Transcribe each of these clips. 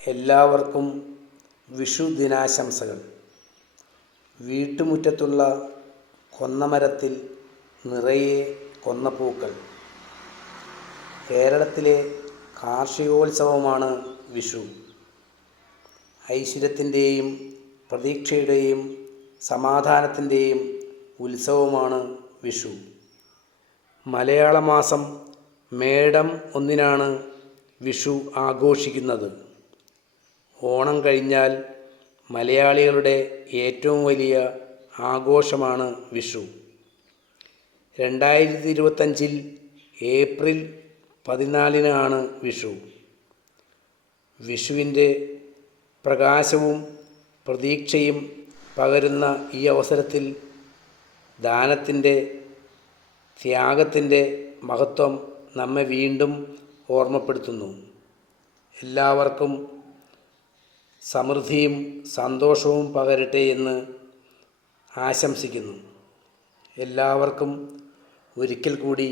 എല്ലാവർക്കും വിഷു ദിനാശംസകൾ. വീട്ടുമുറ്റത്തുള്ള കൊന്നമരത്തിൽ നിറയെ കൊന്നപ്പൂക്കൾ. കേരളത്തിലെ കാർഷികോത്സവമാണ് വിഷു. ഐശ്വര്യത്തിൻ്റെയും പ്രതീക്ഷയുടെയും സമാധാനത്തിൻ്റെയും ഉത്സവമാണ് വിഷു. മലയാള മാസം മേടം 1-നാണ് വിഷു ആഘോഷിക്കുന്നത്. ഓണം കഴിഞ്ഞാൽ മലയാളികളുടെ ഏറ്റവും വലിയ ആഘോഷമാണ് വിഷു. 2025 ഏപ്രിൽ 14-നാണ് വിഷു. വിഷുവിൻ്റെ പ്രകാശവും പ്രതീക്ഷയും പകരുന്ന ഈ അവസരത്തിൽ ദാനത്തിൻ്റെ, ത്യാഗത്തിൻ്റെ മഹത്വം നമ്മെ വീണ്ടും ഓർമ്മപ്പെടുത്തുന്നു. എല്ലാവർക്കും സമൃദ്ധിയും സന്തോഷവും പകരട്ടെ എന്ന് ആശംസിക്കുന്നു. എല്ലാവർക്കും ഒരിക്കൽ കൂടി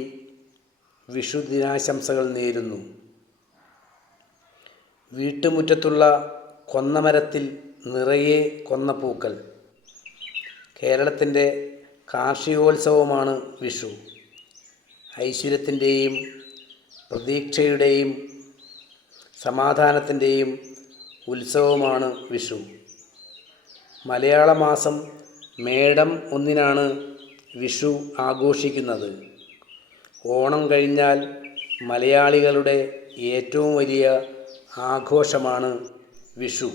വിഷു ദിനാശംസകൾ നേരുന്നു. വീട്ടുമുറ്റത്തുള്ള കൊന്നമരത്തിൽ നിറയെ കൊന്നപ്പൂക്കൾ. കേരളത്തിൻ്റെ കാർഷികോത്സവമാണ് വിഷു. ഐശ്വര്യത്തിൻ്റെയും പ്രതീക്ഷയുടെയും സമാധാനത്തിൻ്റെയും ഉത്സവമാണ് വിഷു. മലയാള മാസം മേടം 1-നാണ് വിഷു ആഘോഷിക്കുന്നത്. ഓണം കഴിഞ്ഞാൽ മലയാളികളുടെ ഏറ്റവും വലിയ ആഘോഷമാണ് വിഷു.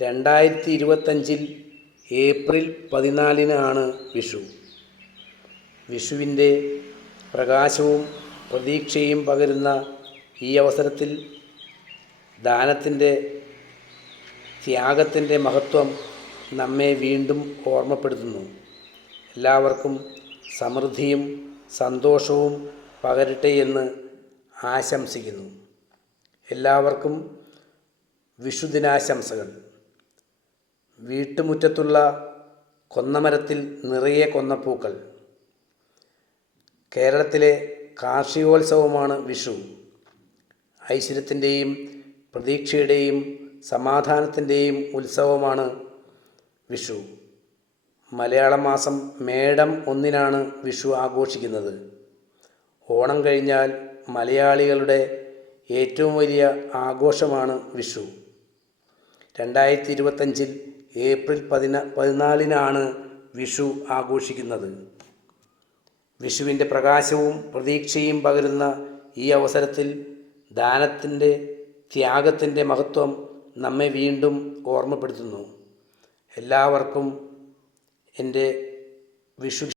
2025 ഏപ്രിൽ 14-നാണ് വിഷു. വിഷുവിൻ്റെ പ്രകാശവും പ്രതീക്ഷയും പകരുന്ന ഈ അവസരത്തിൽ ദാനത്തിൻ്റെ, ത്യാഗത്തിൻ്റെ മഹത്വം നമ്മെ വീണ്ടും ഓർമ്മപ്പെടുത്തുന്നു. എല്ലാവർക്കും സമൃദ്ധിയും സന്തോഷവും പകരട്ടെ എന്ന് ആശംസിക്കുന്നു. എല്ലാവർക്കും വിഷുദിനാശംസകൾ. വീട്ടുമുറ്റത്തുള്ള കൊന്നമരത്തിൽ നിറയെ കൊന്നപ്പൂക്കൾ. കേരളത്തിലെ കാർഷികോത്സവമാണ് വിഷു. ഐശ്വര്യത്തിൻ്റെയും പ്രതീക്ഷയുടെയും സമാധാനത്തിൻ്റെയും ഉത്സവമാണ് വിഷു. മലയാള മാസം മേടം 1-നാണ് വിഷു ആഘോഷിക്കുന്നത്. ഓണം കഴിഞ്ഞാൽ മലയാളികളുടെ ഏറ്റവും വലിയ ആഘോഷമാണ് വിഷു. 2025 ഏപ്രിൽ 14-നാണ് വിഷു ആഘോഷിക്കുന്നത്. വിഷുവിൻ്റെ പ്രകാശവും പ്രതീക്ഷയും പകരുന്ന ഈ അവസരത്തിൽ ദാനത്തിൻ്റെ, ത്യാഗത്തിൻ്റെ മഹത്വം നമ്മെ വീണ്ടും ഓർമ്മപ്പെടുത്തുന്നു. എല്ലാവർക്കും എൻ്റെ വിഷു